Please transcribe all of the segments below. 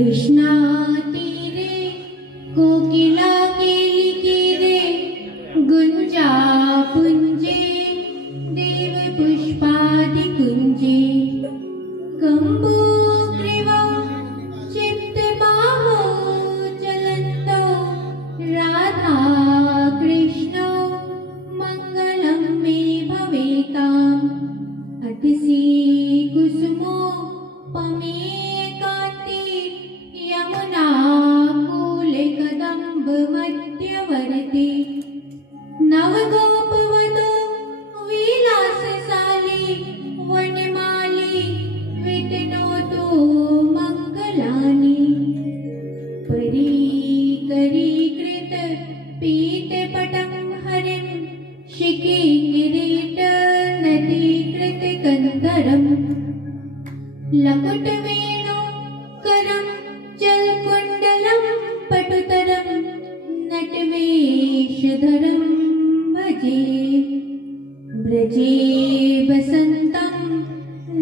कृष्णा तीरे कोकिला केलिकीरे गुंजा पुंजे देव पुष्पादि कुंजे कम्बुग्रीवौ चित्तबाहो चलन्तौ राधा कृष्णौ मङ्गलं मे भवेताम् अतिसि कुसुमो पमेकान्ते यमुना कूले कदम्ब मध्यवर्ते नवगोपवधो विलासशाली वनमाली वितनोतु मङ्गलानि परीकरीकृत पीतपटं हरिं शिखी किरीट नतीकृत कन्दरम् लकुटवेणु करं जलकुण्डलं पटुतरं नटवेषधरं भजे व्रजे वसन्तं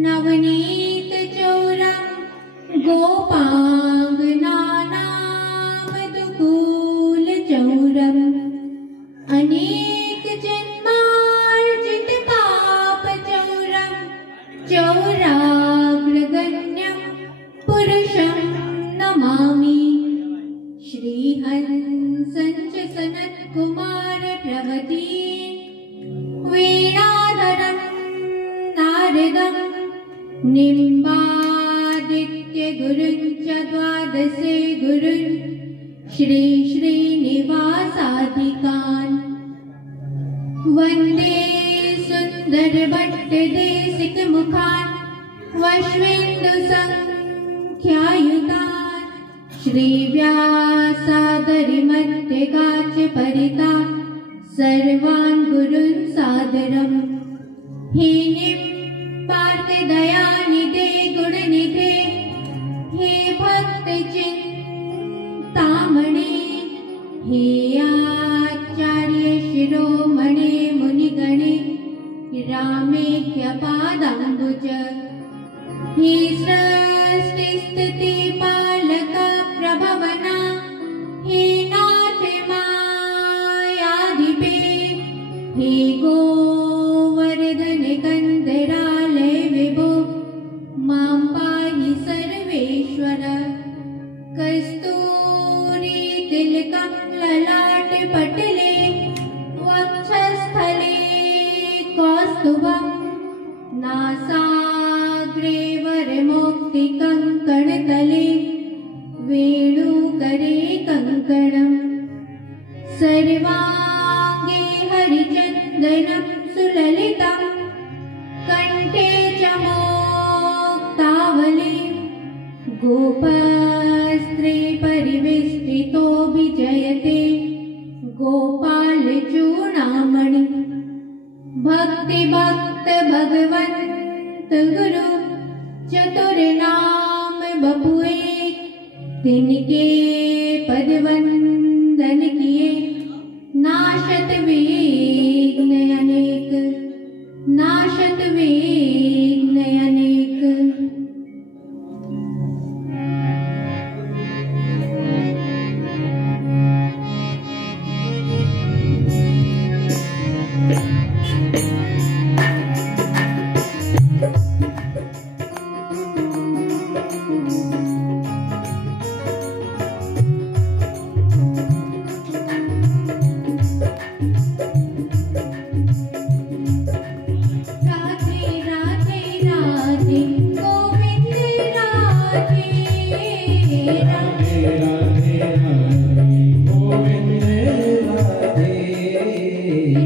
नवनीतचौरं गोपाङ्गनानामनुकूलचौरम् अनेकजन्मार्जितपापचौरं चौराग्रगण्यं पुरुषं नमामि श्रीहंसञ्च सनत्कुमार प्रवतीन् वीणाधरं नारदं निम्बादित्यगुरुञ्च द्वादशे गुरुन् श्री श्रीनिवासादिकान् वन्दे सुन्दरभट्टदेशिकमुखान् वश्वेन्दुसङ्ख्यायुतान् श्रीव्यासादरिमध्यगाच परिता सर्वान् गुरून् सादरम् हे निम्बार्कदयानिधे गुणनिधे हे भक्तचिन्तामणे हे आचार्य शिरोमणे मुनिगणे रामेख्यपादाम्बुज हे सृष्टिस्थितिपालक प्रभवना हे नाथ मायाधिपे हे गोवर्धन कन्दरालय विभो मां पाहि सर्वेश्वर कस्तूरी तिलकं ललाटपटले वक्षस्थले कौस्तुभं नासाग्रे वरमौक्तिकङ्कणतले वेणुकरे कङ्कणम् सर्वाङ्गे हरिचन्दनं सुललितं कण्ठे च मोक्तावली गोपस्त्रे परिवेष्टितोऽभिजयते गोपालचूडामणि भक्तिभक्त भगवन्त गुरु चतुर्नाम बपुए तिनके पदवंदन किए नाशत विघ्न अनेक नाशत विघ्न अनेक।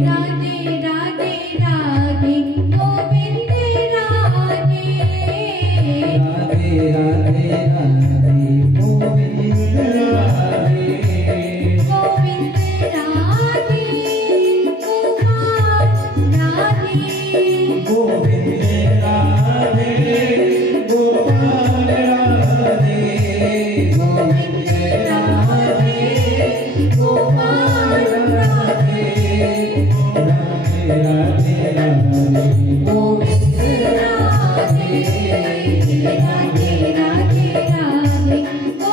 राधे राधे राधे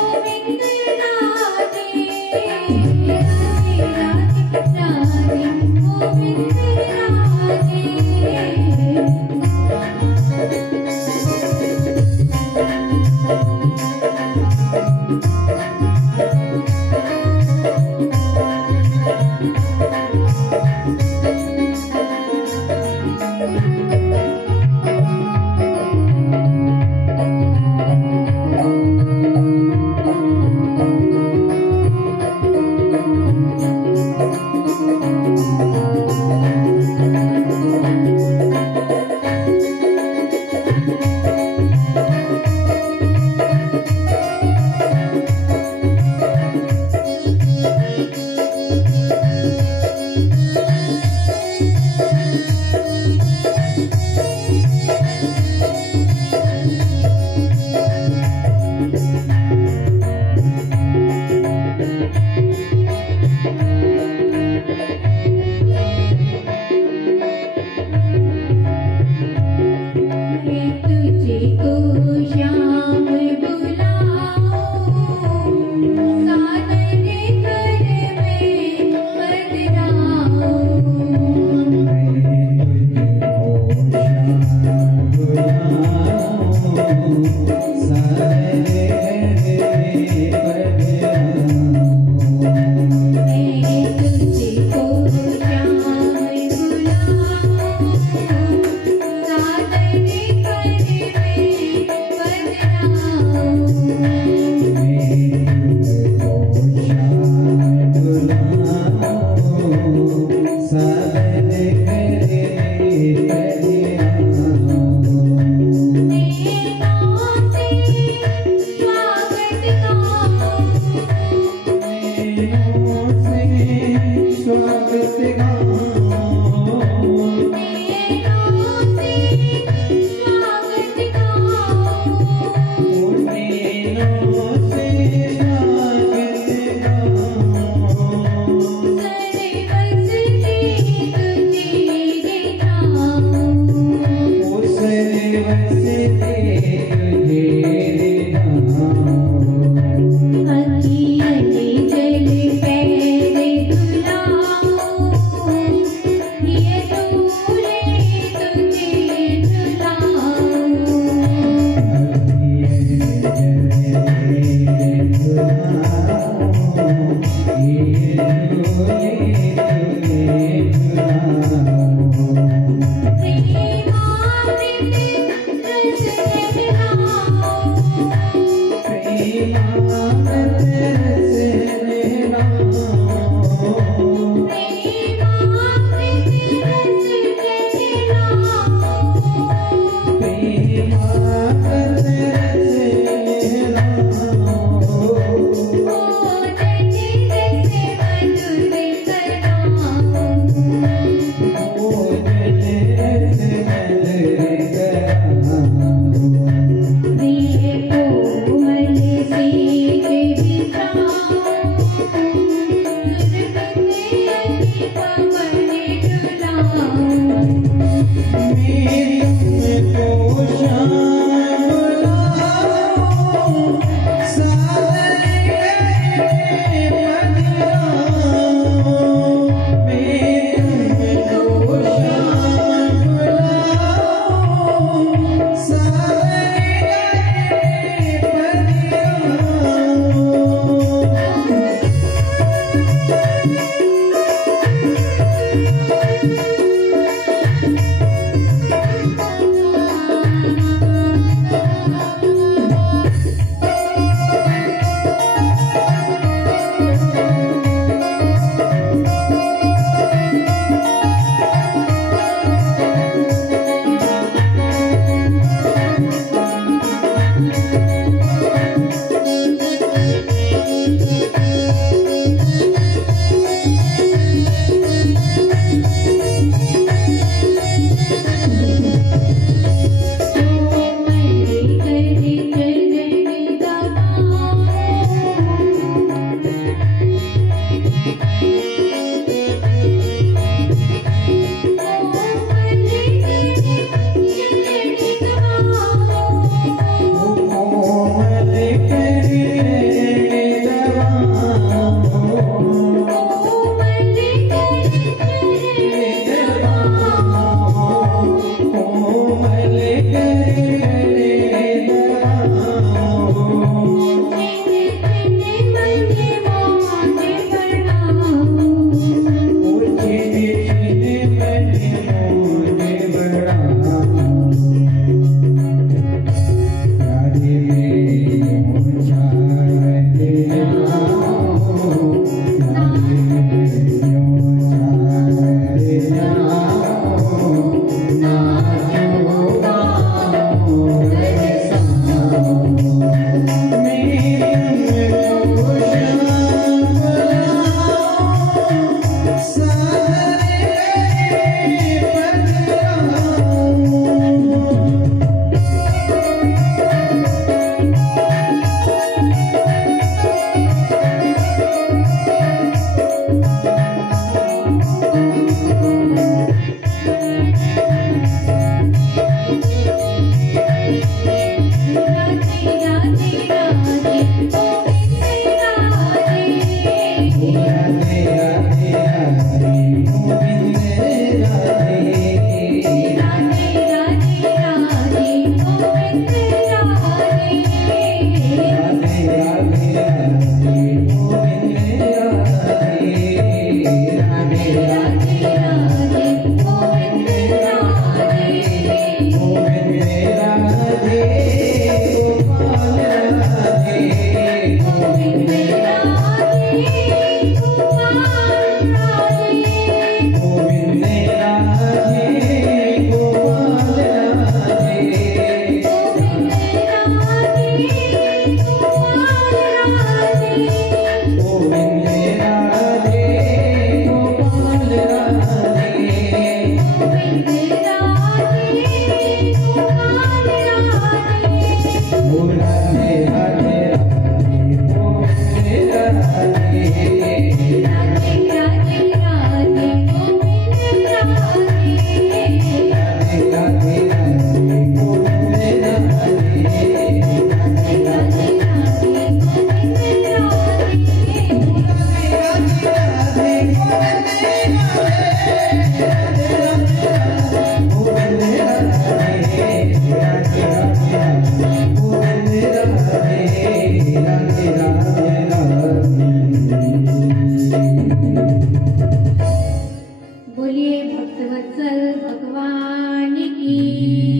भक्तवत्सल भगवान की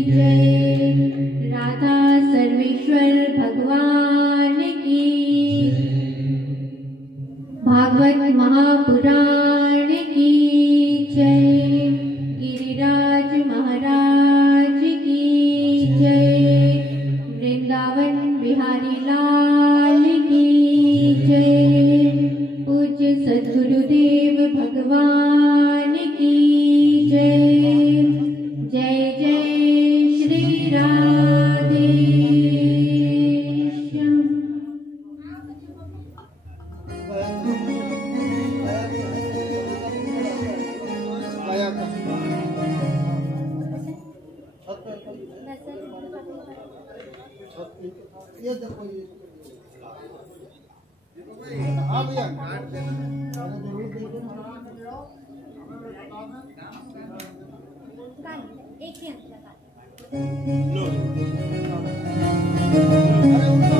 जय। राधा सर्वेश्वर भगवान की। भागवत महापुराण की जय। गिरिराज महाराज की जय। वृंदावन बिहारी लाल की जय। पूज्य सद्गुरुदेव भगवान की जय। जय जय श्री राधेश्याम। ये देखो ये हाँ भैया जरूर देखो एक ही अंक लगा। अरे उनका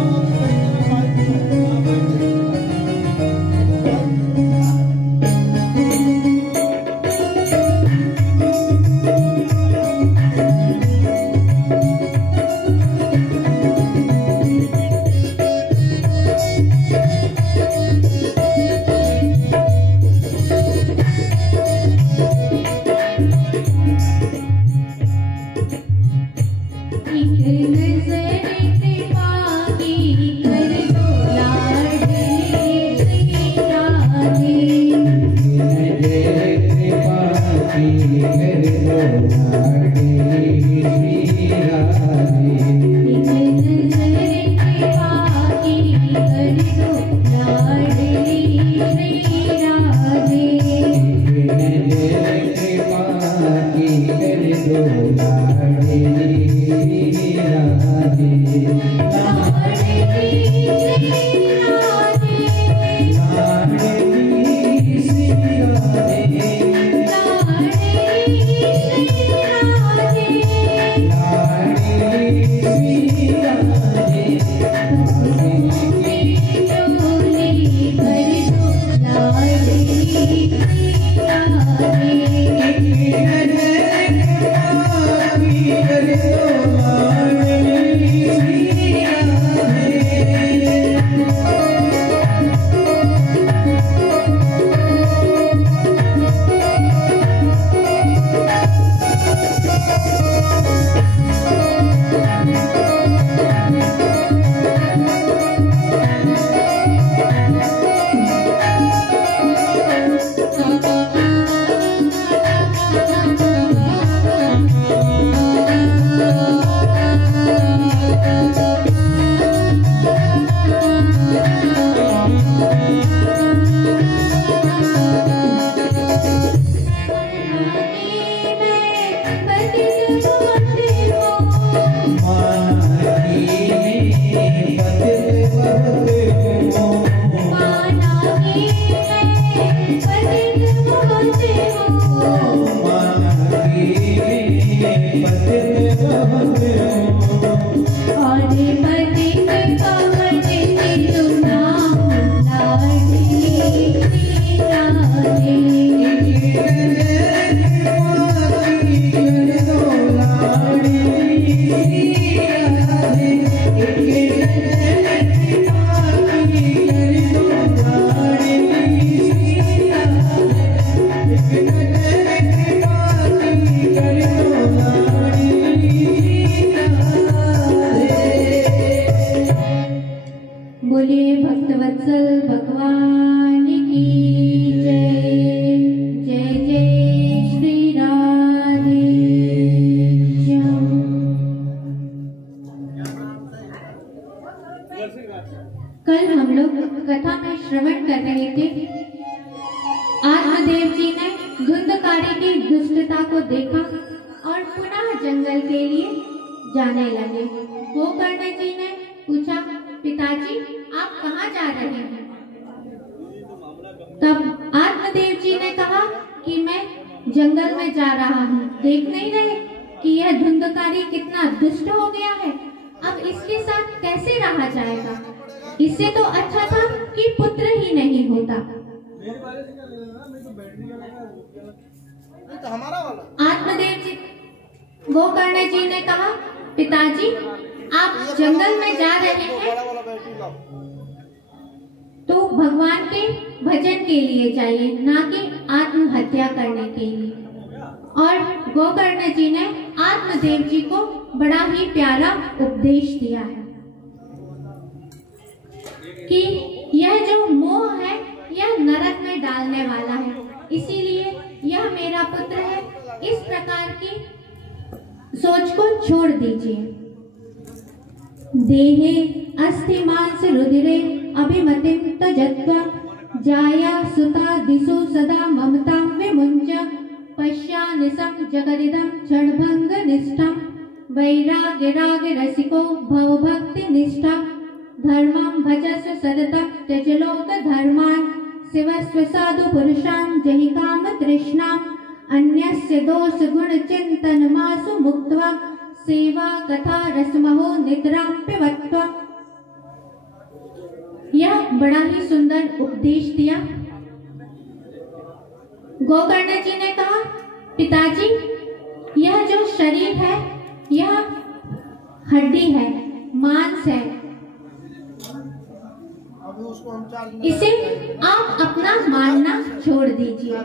बोलिए भक्तवत्सल भगवान की जय। जय जय श्री राधेश्याम। कल हम लोग कथा में श्रवण कर रहे थे। आत्मदेव जी ने धुंधकारी की दुष्टता को देखा और पुनः जंगल के लिए जाने लगे। गोकर्ण जी ने पूछा, पिताजी आप कहाँ जा रहे हैं? तब आत्मदेव जी ने कहा कि मैं जंगल में जा रहा हूँ। देख नहीं रहे कि यह धुंधकारी कितना दुष्ट हो गया है। अब इसके साथ कैसे रहा जाएगा? इससे तो अच्छा था कि पुत्र ही नहीं होता। तो हमारा वाला। आत्मदेव जी गोकर्ण जी ने कहा, पिताजी आप जंगल में जा रहे हैं बड़ा वाला बैटरी लाओ। तो भगवान के भजन के लिए जाइए, ना कि आत्महत्या करने के लिए। और गोकर्ण जी ने आत्मदेव जी को बड़ा ही प्यारा उपदेश दिया है कि यह जो मोह है यह नरक में डालने वाला है, इसीलिए यह मेरा पुत्र है, इस प्रकार की सोच को छोड़ दीजिए। देहे अस्थि मांस रुधिरे अभिमतिं त्यजत्वा जाया सुता दिशु सदा ममतां विमुञ्च पश्यानिसं जगदिदं क्षणभंग निष्ठं वैराग्य राग रसिको भवभक्ति निष्ठा धर्मं भजस्व सततं त्यज लोक धर्मान् शिवस्व साधु पुरुषान् जहि काम तृष्णाम् अन्यस्य दोष गुण चिंतन मासु मुक्त्वा सेवा कथा रसमहो निद्रां पिबत्वा। यह बड़ा ही सुंदर उपदेश दिया। गोकर्ण जी ने कहा, पिताजी यह जो शरीर है यह हड्डी है, मांस है, अभी उसको हम चार्ज में इसे आप अपना मानना छोड़ दीजिए।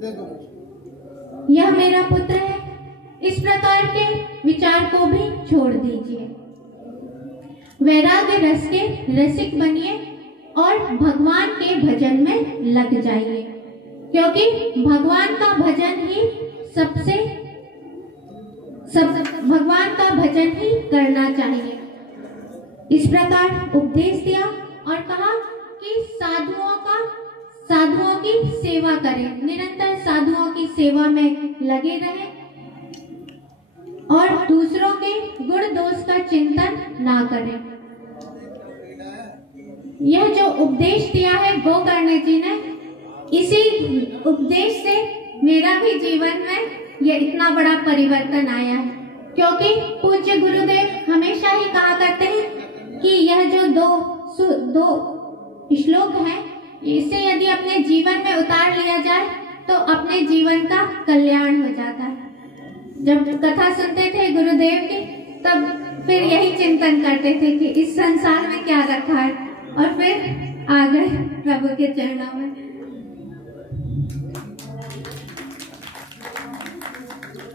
दे दो। यह मेरा पुत्र है, इस प्रकार के विचार को भी छोड़ दीजिए। वैराग्य रस के रसिक बनिए और भगवान के भजन में लग जाइए, क्योंकि भगवान का भजन ही भगवान का भजन ही करना चाहिए। इस प्रकार उपदेश दिया और कहा कि साधुओं की सेवा करें, निरंतर साधुओं की सेवा में लगे रहें और दूसरों के गुण दोष का चिंतन ना करें। यह जो उपदेश दिया है गोकर्ण जी ने, इसी उपदेश से मेरा भी जीवन में यह इतना बड़ा परिवर्तन आया है, क्योंकि पूज्य गुरुदेव हमेशा ही कहा करते हैं कि यह जो दो श्लोक हैं, इसे यदि अपने जीवन में उतार लिया जाए तो अपने जीवन का कल्याण हो जाता है। जब कथा सुनते थे गुरुदेव की, तब फिर यही चिंतन करते थे कि इस संसार में क्या रखा है, और फिर आ गए प्रभु के चरणों में।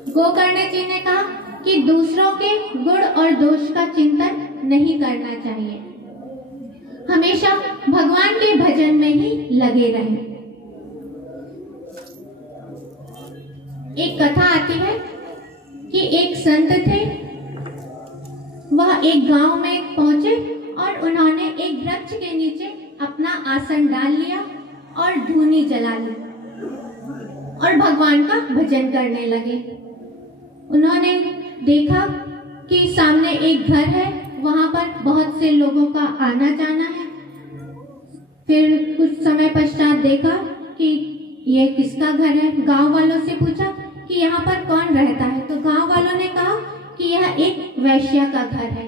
गोकर्ण जी ने कहा कि दूसरों के गुण और दोष का चिंतन नहीं करना चाहिए, हमेशा भगवान के भजन में ही लगे रहें। एक कथा आती है कि एक संत थे, वह एक गांव में पहुंचे और उन्होंने एक वृक्ष के नीचे अपना आसन डाल लिया और धूनी जला ली और भगवान का भजन करने लगे। उन्होंने देखा कि सामने एक घर है, वहां पर बहुत से लोगों का आना जाना है। फिर कुछ समय पश्चात देखा कि ये किसका घर है। गांव वालों से पूछा कि यहाँ पर कौन रहता है, तो गांव वालों ने कहा कि यह एक वैश्या का घर है।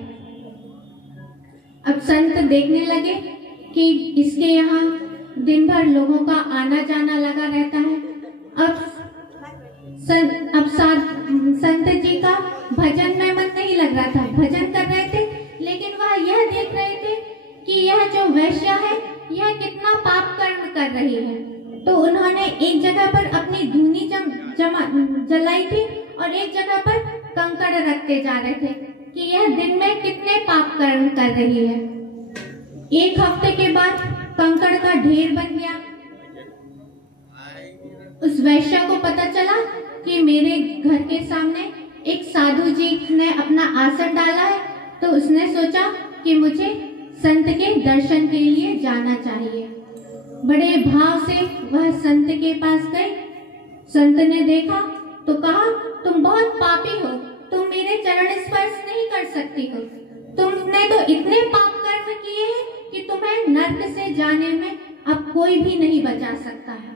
अब संत देखने लगे कि इसके यहाँ दिन भर लोगों का आना जाना लगा रहता है। अब संत जी का भजन में मन नहीं लग रहा था, भजन कर रहे थे, लेकिन वह यह देख रहे थे कि यह जो वैश्या है यह कितना पाप कर्म कर रही है। तो उन्होंने एक जगह पर अपनी धूनी जलाई थी और एक जगह पर कंकड़ रखते जा रहे थे कि यह दिन में कितने पाप कर्म कर रही है। एक हफ्ते के बाद कंकड़ का ढेर बन गया। उस वैश्या को पता चला कि मेरे घर के सामने एक साधु जी ने अपना आसन डाला है, तो उसने सोचा कि मुझे संत के दर्शन के लिए जाना चाहिए। बड़े भाव से वह संत के पास गए। संत ने देखा तो कहा, तुम बहुत पापी हो, तुम मेरे चरण स्पर्श नहीं कर सकती हो, तुमने तो इतने पाप कर्म किए हैं कि तुम्हें नर्क से जाने में अब कोई भी नहीं बचा सकता है।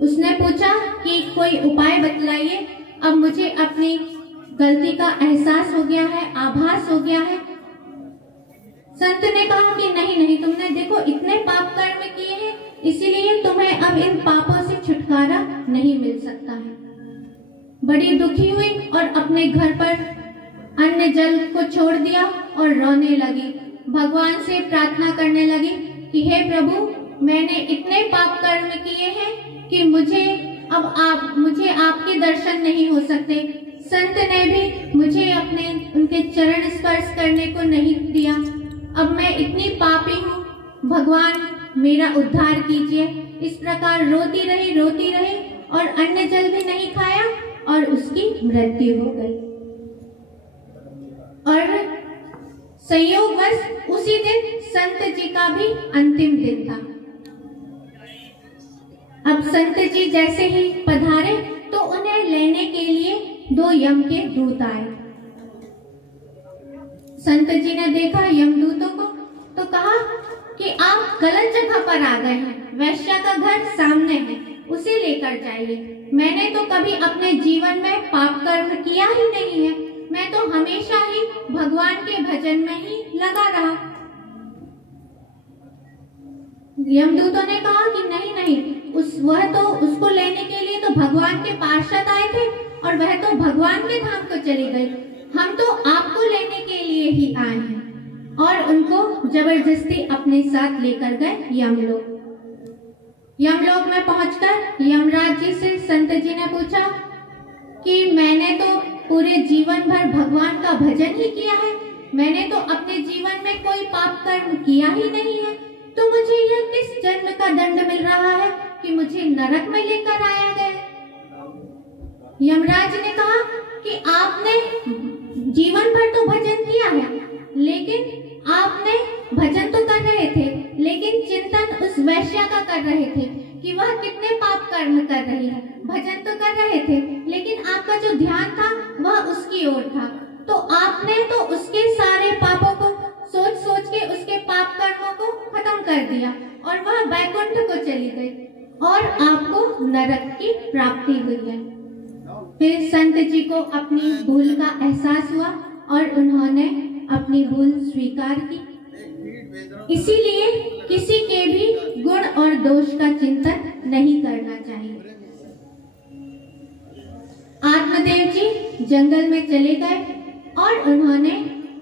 उसने पूछा कि कोई उपाय बतलाइए, अब मुझे अपनी गलती का एहसास हो गया है, आभास हो गया है। संत ने कहा कि नहीं, तुमने देखो इतने पाप कर्म किए हैं, इसीलिए तुम्हें अब इन पापों से छुटकारा नहीं मिल सकता है। बड़ी दुखी हुई और अपने घर पर अन्न जल को छोड़ दिया और रोने लगी। भगवान से प्रार्थना करने लगी कि हे प्रभु, मैंने इतने पाप कर्म किए हैं कि मुझे आपके दर्शन नहीं हो सकते। संत ने भी मुझे उनके चरण स्पर्श करने को नहीं दिया। अब मैं इतनी पापी हूँ, भगवान मेरा उद्धार कीजिए। इस प्रकार रोती रही और अन्न जल भी नहीं खाया और उसकी मृत्यु हो गई। और संयोगवश उसी दिन संत जी का भी अंतिम दिन था। अब संत जी जैसे ही पधारे तो उन्हें लेने के लिए 2 यम के दूत आए। संत जी ने देखा यमदूतों को तो कहा कि आप गलत जगह पर आ गए हैं। वैश्या का घर सामने है, उसे लेकर जाइए। मैंने तो कभी अपने जीवन में पाप कर्म किया ही नहीं है। मैं तो हमेशा ही भगवान के भजन में ही लगा रहा। यमदूतों ने कहा कि नहीं, उसको लेने के लिए तो भगवान के पार्षद आए थे और वह तो भगवान के धाम को चली गई। हम तो आपको लेने के लिए ही आए हैं। और उनको जबरदस्ती अपने साथ लेकर गए यमलोक। यमलोक में पहुंचकर यमराज जी से संत जी ने पूछा कि मैंने तो पूरे जीवन भर भगवान का भजन ही किया है, मैंने तो अपने जीवन में कोई पाप कर्म किया ही नहीं है, तो मुझे यह किस जन्म का दंड मिल रहा है कि मुझे नरक में लेकर आया गया। यमराज ने कहा कि आपने जीवन भर तो भजन किया है, लेकिन आपने भजन तो कर रहे थे, लेकिन चिंतन उस वैश्या का कर रहे थे कि वह कितने पाप कर्म कर रही है। भजन तो कर रहे थे, लेकिन आपका जो ध्यान था वह उसकी ओर था। तो आपने तो उसके सारे पापों को सोच के उसके पाप कर्मों को खत्म कर दिया और वह बैकुंठ को चली गई और आपको नरक की प्राप्ति हुई है। फिर संत जी को अपनी भूल का एहसास हुआ और उन्होंने अपनी भूल स्वीकार की। इसीलिए किसी के भी गुण और दोष का चिंतन नहीं करना चाहिए। आत्मदेव जी जंगल में चले गए और उन्होंने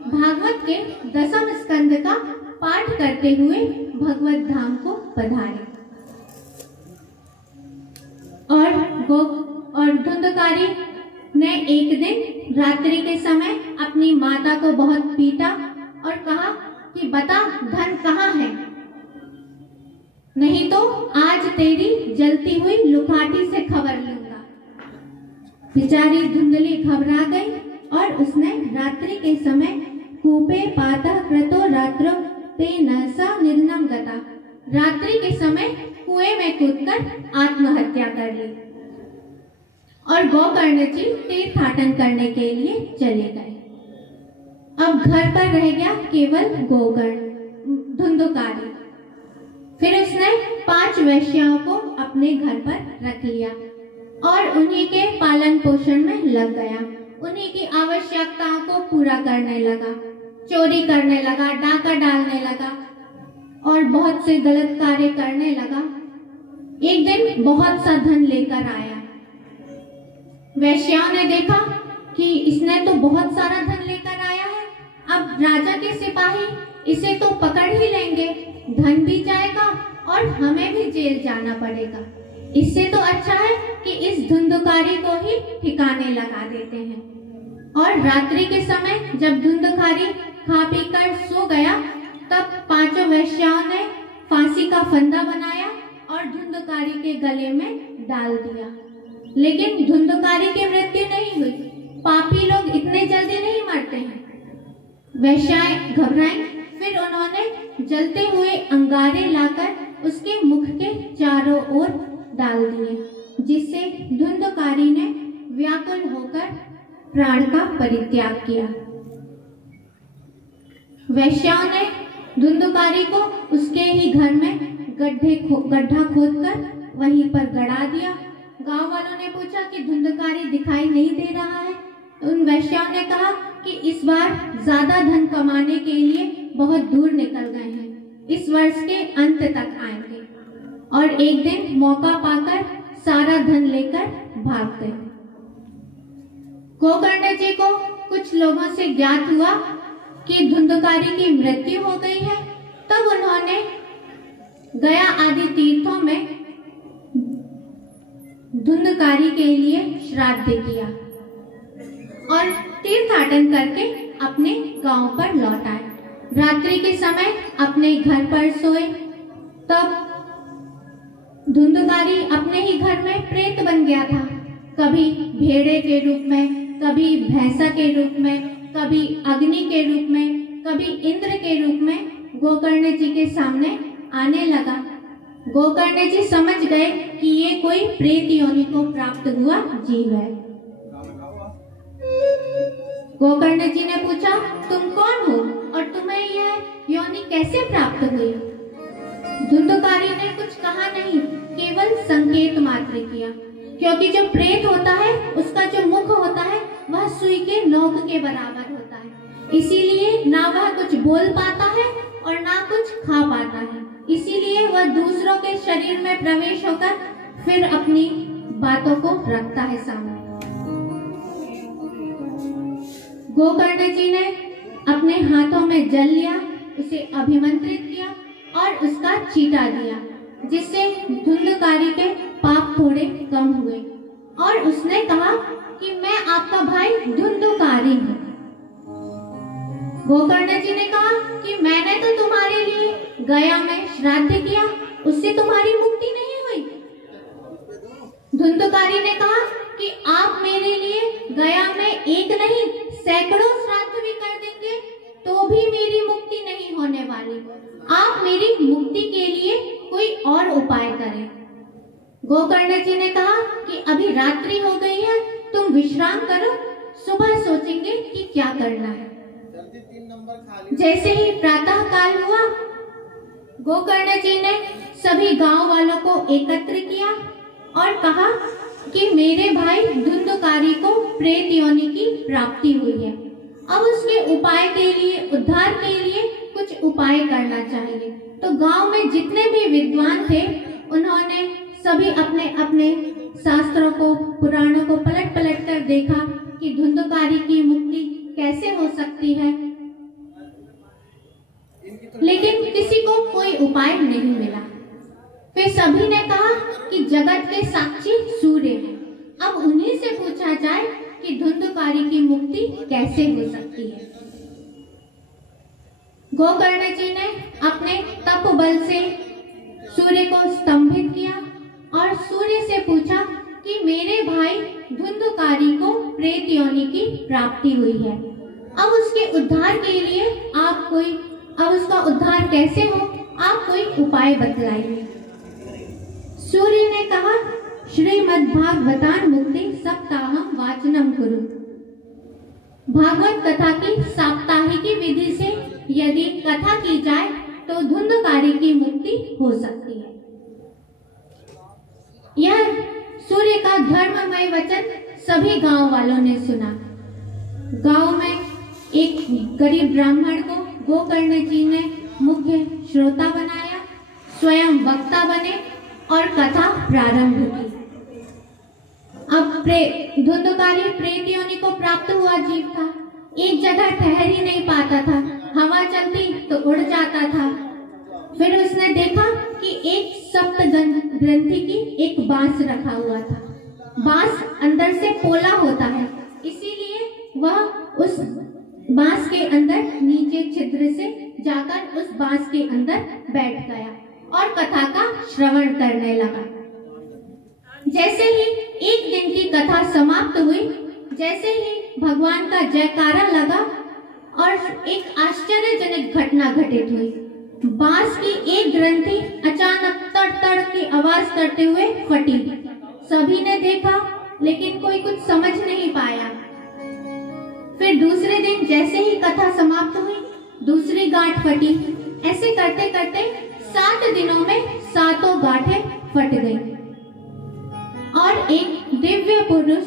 भागवत के 10वें स्कंद का पाठ करते हुए भगवत धाम को पधारे। और धुंधकारी ने एक दिन रात्रि के समय अपनी माता को बहुत पीटा और कहा कि बता धन कहाँ है, नहीं तो आज तेरी जलती हुई लुखाटी से खबर लूंगा। बेचारी धुंधली घबरा गई और उसने रात्रि के समय कूपे पाता कृतो रात्रो ते नसा निर्नम गता, रात्रि के समय कुएं में कूदकर आत्महत्या कर ली। और गोकर्ण जी तीर्थाटन करने के लिए चले गए। अब घर पर रह गया केवल गोकर्ण धुंधकारी। फिर उसने 5 वैश्याओं को अपने घर पर रख लिया और उन्हीं के पालन पोषण में लग गया। उन्हीं की आवश्यकताओं को पूरा करने लगा, चोरी करने लगा, डाका डालने लगा और बहुत से गलत कार्य करने लगा। एक दिन बहुत सा धन लेकर आया। वैश्याओं ने देखा कि इसने तो बहुत सारा धन लेकर आया है, अब राजा के सिपाही इसे तो पकड़ ही लेंगे, धन भी जाएगा और हमें भी जेल जाना पड़ेगा। इससे तो अच्छा है कि इस धुंधकारी को ही ठिकाने लगा देते हैं। और रात्रि के समय जब धुंधकारी खा पी कर सो गया, तब 5 वैश्याओं ने फांसी का फंदा बनाया और धुंधकारी के गले में डाल दिया। लेकिन धुंधकारी की मृत्यु नहीं हुई। पापी लोग इतने जल्दी नहीं मरते हैं। वैश्याएं घबराई। फिर उन्होंने जलते हुए अंगारे लाकर उसके मुख के चारों ओर डाल दिए, जिससे धुंधकारी ने व्याकुल होकर प्राण का परित्याग किया। वैश्याओं ने धुंधकारी को उसके ही घर में गड्ढा खोदकर वहीं पर गड़ा दिया। गांव वालों ने पूछा कि धुंधकारी दिखाई नहीं दे रहा है। उन वैश्याओं ने कहा कि इस बार ज्यादा धन कमाने के लिए बहुत दूर निकल गए हैं, इस वर्ष के अंत तक आएंगे। और एक दिन मौका पाकर सारा धन लेकर भाग गए। गोकर्ण जी को कुछ लोगों से ज्ञात हुआ कि धुंधकारी की मृत्यु हो गई है। तब उन्होंने गया आदि तीर्थों में धुंधकारी के लिए श्राद्ध किया और तीर्थाटन करके अपने गांव पर लौट आए। रात्रि के समय अपने घर पर सोए। तब धुंधकारी अपने ही घर में प्रेत बन गया था। कभी भेड़े के रूप में, कभी भैंसा के रूप में, कभी अग्नि के रूप में, कभी इंद्र के रूप में गोकर्ण जी के सामने आने लगा। गोकर्ण जी समझ गए कि ये कोई प्रेत योनि को प्राप्त हुआ जीव है। गोकर्ण जी ने पूछा, तुम कौन हो और तुम्हें यह योनि कैसे प्राप्त हुई? धुंधकारी ने कुछ कहा नहीं, केवल संकेत मात्र किया, क्योंकि जो प्रेत होता है उसका जो मुख होता है वह सुई के नोक के बराबर होता है। इसीलिए ना वह कुछ बोल पाता है और ना कुछ खा पाता है। इसीलिए वह दूसरों के शरीर में प्रवेश होकर फिर अपनी बातों को रखता है सामने। गोकर्ण जी ने अपने हाथों में जल लिया, उसे अभिमंत्रित किया और उसका छींटा दिया, जिससे धुंधकारी के पाप थोड़े कम हुए। और उसने कहा कि मैं आपका भाई धुंधकारी हूँ। गोकर्ण जी ने कहा कि मैंने तो तुम्हारे लिए गया में श्राद्ध किया, उससे तुम्हारी मुक्ति नहीं हुई। धुंधकारी ने कहा कि आप मेरे लिए गया में एक नहीं सैकड़ों श्राद्ध भी कर देंगे तो भी मेरी मुक्ति नहीं होने वाली। आप मेरी मुक्ति के लिए कोई और उपाय करें। गोकर्ण जी ने कहा कि अभी रात्रि हो गई है, तुम विश्राम करो, सुबह सोचेंगे कि क्या करना है। जैसे ही प्रातः काल हुआ, गोकर्ण जी ने सभी गांव वालों को एकत्र किया और कहा कि मेरे भाई धुंधकारी को प्रेत योनि की प्राप्ति हुई है। अब उसके उपाय के लिए, उद्धार के लिए कुछ उपाय करना चाहिए। तो गांव में जितने भी विद्वान थे उन्होंने सभी अपने अपने शास्त्रों को, पुराणों को पलट पलट कर देखा कि धुंधकारी की मुक्ति कैसे हो सकती है, लेकिन किसी को कोई उपाय नहीं मिला। फिर सभी ने कहा कि जगत के साक्षी सूर्य हैं, अब उन्हीं से पूछा जाए कि धुंधकारी की मुक्ति कैसे हो सकती है। गोकर्ण जी ने अपने तप बल से सूर्य को स्तंभित किया और सूर्य से पूछा कि मेरे भाई धुंधकारी को प्रेत योनि की प्राप्ति हुई है, अब उसके उद्धार के लिए अब उसका उद्धार कैसे हो, आप कोई उपाय बतलाइए। सूर्य ने कहा, श्रीमद्भागवतान मुक्ति सप्ताहम वाचनम कुरु। भागवत कथा की साप्ताहिकी विधि से यदि कथा की जाए तो धुंधकारी की मुक्ति हो सकती है। यह सूर्य का धर्ममय वचन सभी गांव वालों ने सुना। गांव में एक गरीब ब्राह्मण को गोकर्ण जी ने मुख्य श्रोता बनाया, स्वयं वक्ता बने और कथा प्रारंभ की। अब धुंधकारी प्रेत योनि को प्राप्त हुआ जीव था, एक जगह ठहर ही नहीं पाता था, हवा चलती तो उड़ जाता था। फिर उसने देखा कि एक सप्त ग्रंथि की एक बांस रखा हुआ था। बांस अंदर से पोला होता है, इसीलिए वह उस बांस के अंदर नीचे छिद्र से जाकर उस बांस के अंदर बैठ गया और कथा का श्रवण करने लगा। जैसे ही एक दिन की कथा समाप्त हुई, जैसे ही भगवान का जयकारा लगा और एक आश्चर्यजनक घटना घटित हुई। बांस की एक ग्रंथि अचानक तड़ तड़ की आवाज करते हुए फटी। सभी ने देखा लेकिन कोई कुछ समझ नहीं पाया। फिर दूसरे दिन जैसे ही कथा समाप्त हुई, दूसरी गांठ फटी। ऐसे करते करते 7 दिनों में 7 गांठें फट गई और एक दिव्य पुरुष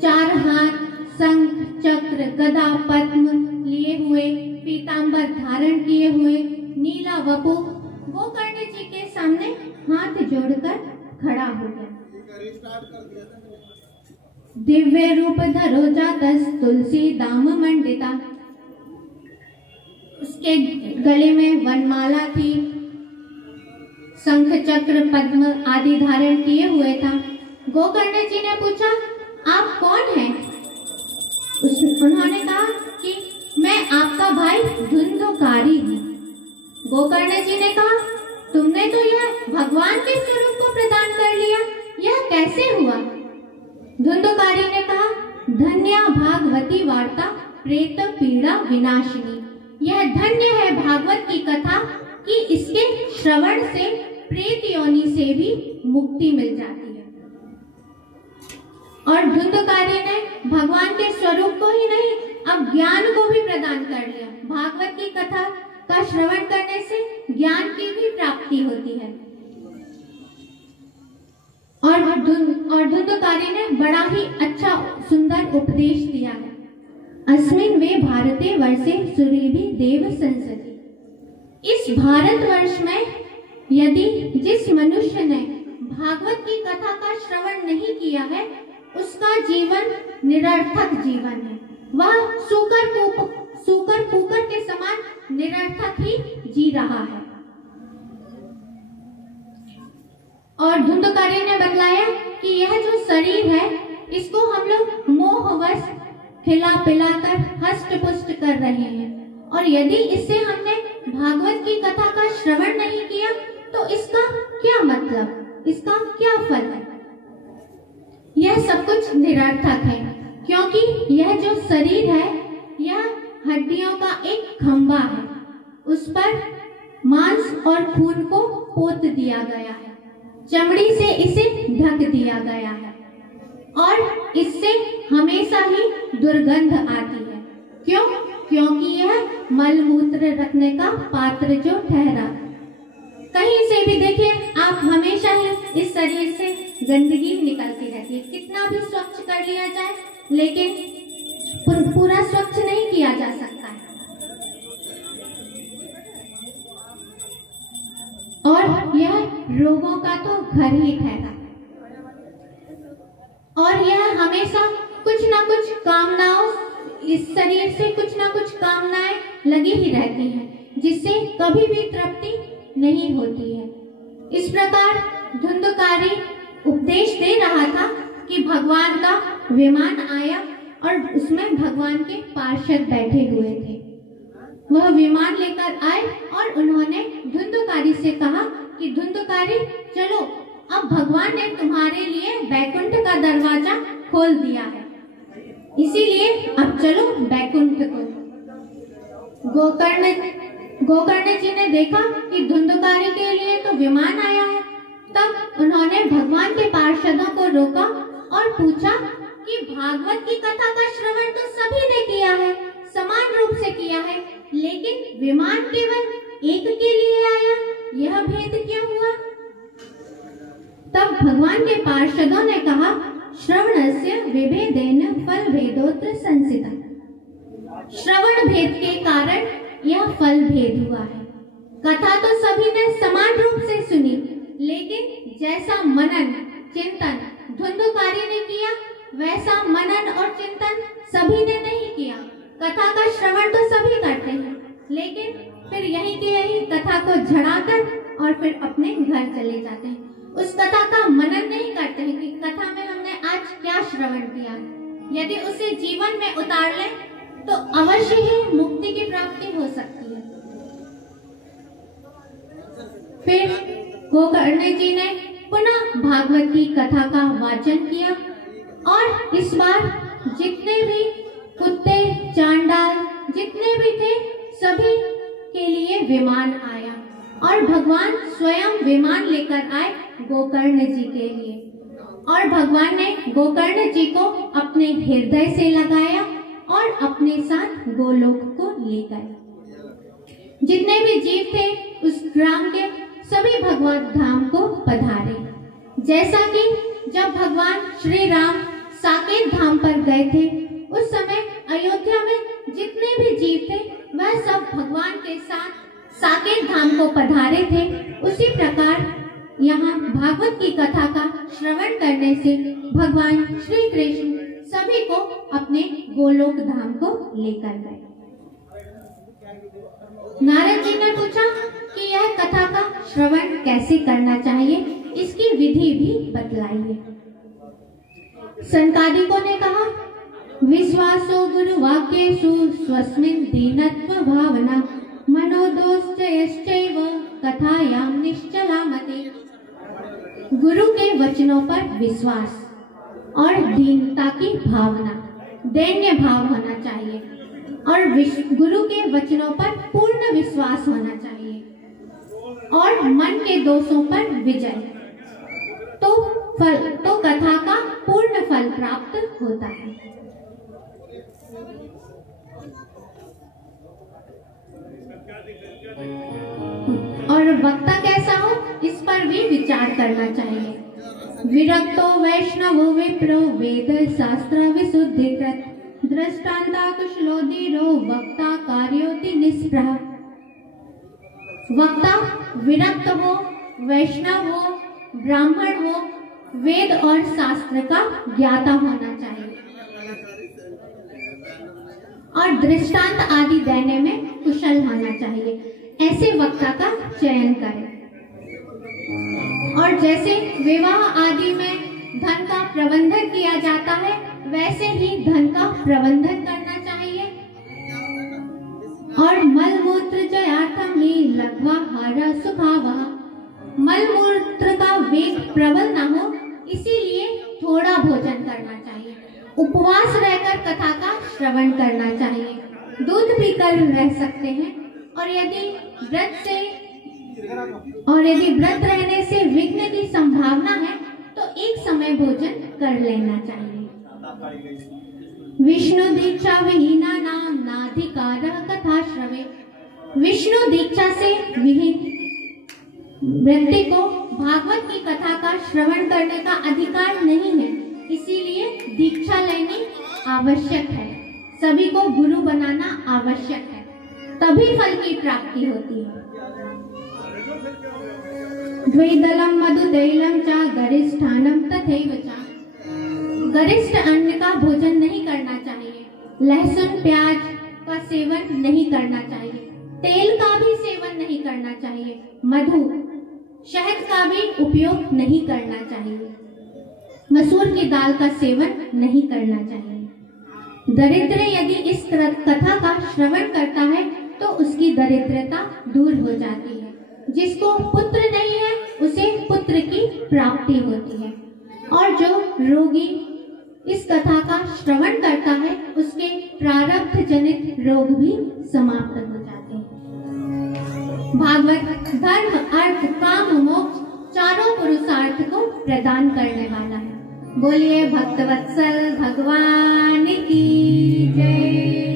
4 हाथ, शंख, चक्र, गदा, पद्म लिए हुए, पीतांबर धारण किए हुए, नीला वपु गोकर्ण जी के सामने हाथ जोड़कर खड़ा हो गया। दिव्य रूप धरो जातस तुलसी दाम मंडिता। उसके गले में वनमाला थी, शंख चक्र पद्म आदि धारण किए हुए था। गोकर्ण जी ने पूछा, आप कौन हैं? उन्होंने कहा कि मैं आपका भाई धुंधुकारी हूँ। गोकर्ण जी ने कहा, तुमने तो यह भगवान के स्वरूप को प्रदान कर लिया, यह कैसे हुआ? धुंधुकारी ने कहा, धन्या भागवती वार्ता प्रेत पीड़ा विनाशिनी। यह धन्य है भागवत की कथा कि इसके श्रवण से प्रेत योनि से भी मुक्ति मिल जाती है। और धुंधुकारी ने भगवान के स्वरूप को ही नहीं, अब ज्ञान को भी प्रदान कर लिया। भागवत की कथा का श्रवण करने से ज्ञान की भी प्राप्ति होती है। और धुंधुकारी ने बड़ा ही अच्छा सुंदर उपदेश दिया है। अस्मिन् वे भारते वर्षे सुरभि देव संसति। इस भारतवर्ष में यदि जिस मनुष्य ने भागवत की कथा का श्रवण नहीं किया है, उसका जीवन निरर्थक जीवन है। वह सूकर कुकर के समान निरर्थक ही जी रहा है। और धुंधुकारी ने बतलाया कि यह जो शरीर है, इसको हम लोग मोहवश खिला पिलाकर हष्ट पुष्ट कर रहे हैं। और यदि इससे हमने भागवत की कथा का श्रवण नहीं किया तो इसका क्या मतलब, इसका क्या फल है? यह सब कुछ निरर्थक है, क्योंकि यह जो शरीर है यह हड्डियों का एक खंभा है। उस पर मांस और खून को पोत दिया गया है, चमड़ी से इसे ढक दिया गया है और इससे हमेशा ही दुर्गंध आती है। क्यों? क्योंकि यह मलमूत्र रखने का पात्र जो ठहरा। कहीं से भी देखिए आप, हमेशा ही इस शरीर से गंदगी निकलती रहती है। कितना भी स्वच्छ कर लिया जाए लेकिन पूरा स्वच्छ नहीं किया जा सकता है। और यह रोगों का तो घर ही ठहरा। और यह हमेशा कुछ ना कुछ कामनाओं, इस शरीर से कुछ ना कुछ कामनाएं लगी ही रहती हैं, जिससे कभी भी तृप्ति नहीं होती है। इस प्रकार धुंधुकारी उपदेश दे रहा था कि भगवान का विमान आया और उसमें भगवान के पार्षद बैठे हुए थे। वह विमान लेकर आए और उन्होंने धुंधुकारी से कहा कि धुंधुकारी चलो, अब भगवान ने तुम्हारे लिए बैकुंठ का दरवाजा खोल दिया है, इसीलिए अब चलो बैकुंठ को। गोकर्ण जी ने देखा कि धुंधुकारी के लिए तो विमान आया है। तब उन्होंने भगवान के पार्षदों को रोका और पूछा कि भागवत की कथा का श्रवण तो सभी ने किया है, समान रूप से किया है, लेकिन विमान केवल एक के लिए आया, यह भेद क्यों हुआ? तब भगवान के पार्षदों ने कहा, श्रवणस्य विभेदेन फल भेदोत्र संसिता। श्रवण भेद के कारण यह फल भेद हुआ है। कथा तो सभी ने समान रूप से सुनी, लेकिन जैसा मनन चिंतन धुंधुकारी ने किया, वैसा मनन और चिंतन सभी ने नहीं किया। कथा का श्रवण तो सभी करते हैं, लेकिन फिर यही की यही कथा को झड़ाकर और फिर अपने घर चले जाते हैं। उस कथा का मनन नहीं करते हैं कि कथा में हमने आज क्या श्रवण किया। यदि उसे जीवन में उतार ले तो अवश्य ही मुक्ति की प्राप्ति हो सकती है। फिर गोकर्ण जी ने पुनः भागवत की कथा का वाचन किया और इस बार जितने भी कुत्ते चांडाल जितने भी थे, सभी के लिए विमान आया और भगवान स्वयं विमान लेकर आए गोकर्ण जी के लिए। और भगवान ने गोकर्ण जी को अपने हृदय से लगाया और अपने साथ गोलोक को ले गए। जितने भी जीव थे उस ग्राम के सभी भगवान धाम को पधारे। जैसा कि जब भगवान श्री राम साकेत धाम पर गए थे, उस समय अयोध्या में जितने भी जीव थे वह सब भगवान के साथ साकेत धाम को पधारे थे। उसी प्रकार यहाँ भागवत की कथा का श्रवण करने से भगवान श्री कृष्ण सभी को अपने गोलोक धाम को लेकर गए। नारद जी ने पूछा कि यह कथा का श्रवण कैसे करना चाहिए, इसकी विधि भी बतलाइए। सनकादिकों ने कहा, विश्वासो गुरु वाक्येषु स्वस्मिन् दीनत्व भावना मनोदोषश्चैव कथायां निश्चला मते। गुरु के वचनों पर विश्वास और दीनता की भावना, दैन्य भाव होना चाहिए और गुरु के वचनों पर पूर्ण विश्वास होना चाहिए और मन के दोषों पर विजय, तो कथा का पूर्ण फल प्राप्त होता है। और वक्ता कैसा हो, इस पर भी विचार करना चाहिए। विरक्तो वैष्णवो विप्रो वेद शास्त्र विशुद्धिकृत दृष्टान्ता कुशलो धीरो वक्ता कार्योति निष्प्रह। वक्ता विरक्त हो, वैष्णव हो, ब्राह्मण हो, वेद और शास्त्र का ज्ञाता होना चाहिए और दृष्टांत आदि देने में कुशल होना चाहिए। ऐसे वक्ता का चयन करें। और जैसे विवाह आदि में धन का प्रबंधन किया जाता है, वैसे ही धन का प्रबंधन करना चाहिए। और मल मूत्र जयार्थम ही लघ्वाहार सुखावह। मल मूत्र का वेग प्रबल न हो, इसीलिए थोड़ा भोजन करना चाहिए। उपवास रहकर कथा का श्रवण करना चाहिए। दूध पीकर रह सकते हैं और यदि व्रत रहने से विघ्न की संभावना है तो एक समय भोजन कर लेना चाहिए। विष्णु दीक्षा विहीना नाम नाधिकारः कथा श्रवे। विष्णु दीक्षा से विहीन व्यक्ति को भागवत की कथा का श्रवण करने का अधिकार नहीं है, इसीलिए दीक्षा लेनी आवश्यक है। सभी को गुरु बनाना आवश्यक है, तभी फल की प्राप्ति होती है। द्विदलम मधुतैलम च गरिष्ठानम तथैव च। गरिष्ठ अन्न का भोजन नहीं करना चाहिए। लहसुन प्याज का सेवन नहीं करना चाहिए। तेल का भी सेवन नहीं करना चाहिए। मधु शहद का भी उपयोग नहीं करना चाहिए। मसूर की दाल का सेवन नहीं करना चाहिए। दरिद्र यदि इस कथा का श्रवण करता है तो उसकी दरिद्रता दूर हो जाती है। जिसको पुत्र नहीं है उसे पुत्र की प्राप्ति होती है और जो रोगी इस कथा का श्रवण करता है उसके प्रारब्ध जनित रोग भी समाप्त हो जाते हैं। भागवत धर्म अर्थ काम मोक्ष चारों पुरुषार्थ को प्रदान करने वाला है। बोलिए भक्तवत्सल भगवान की जय।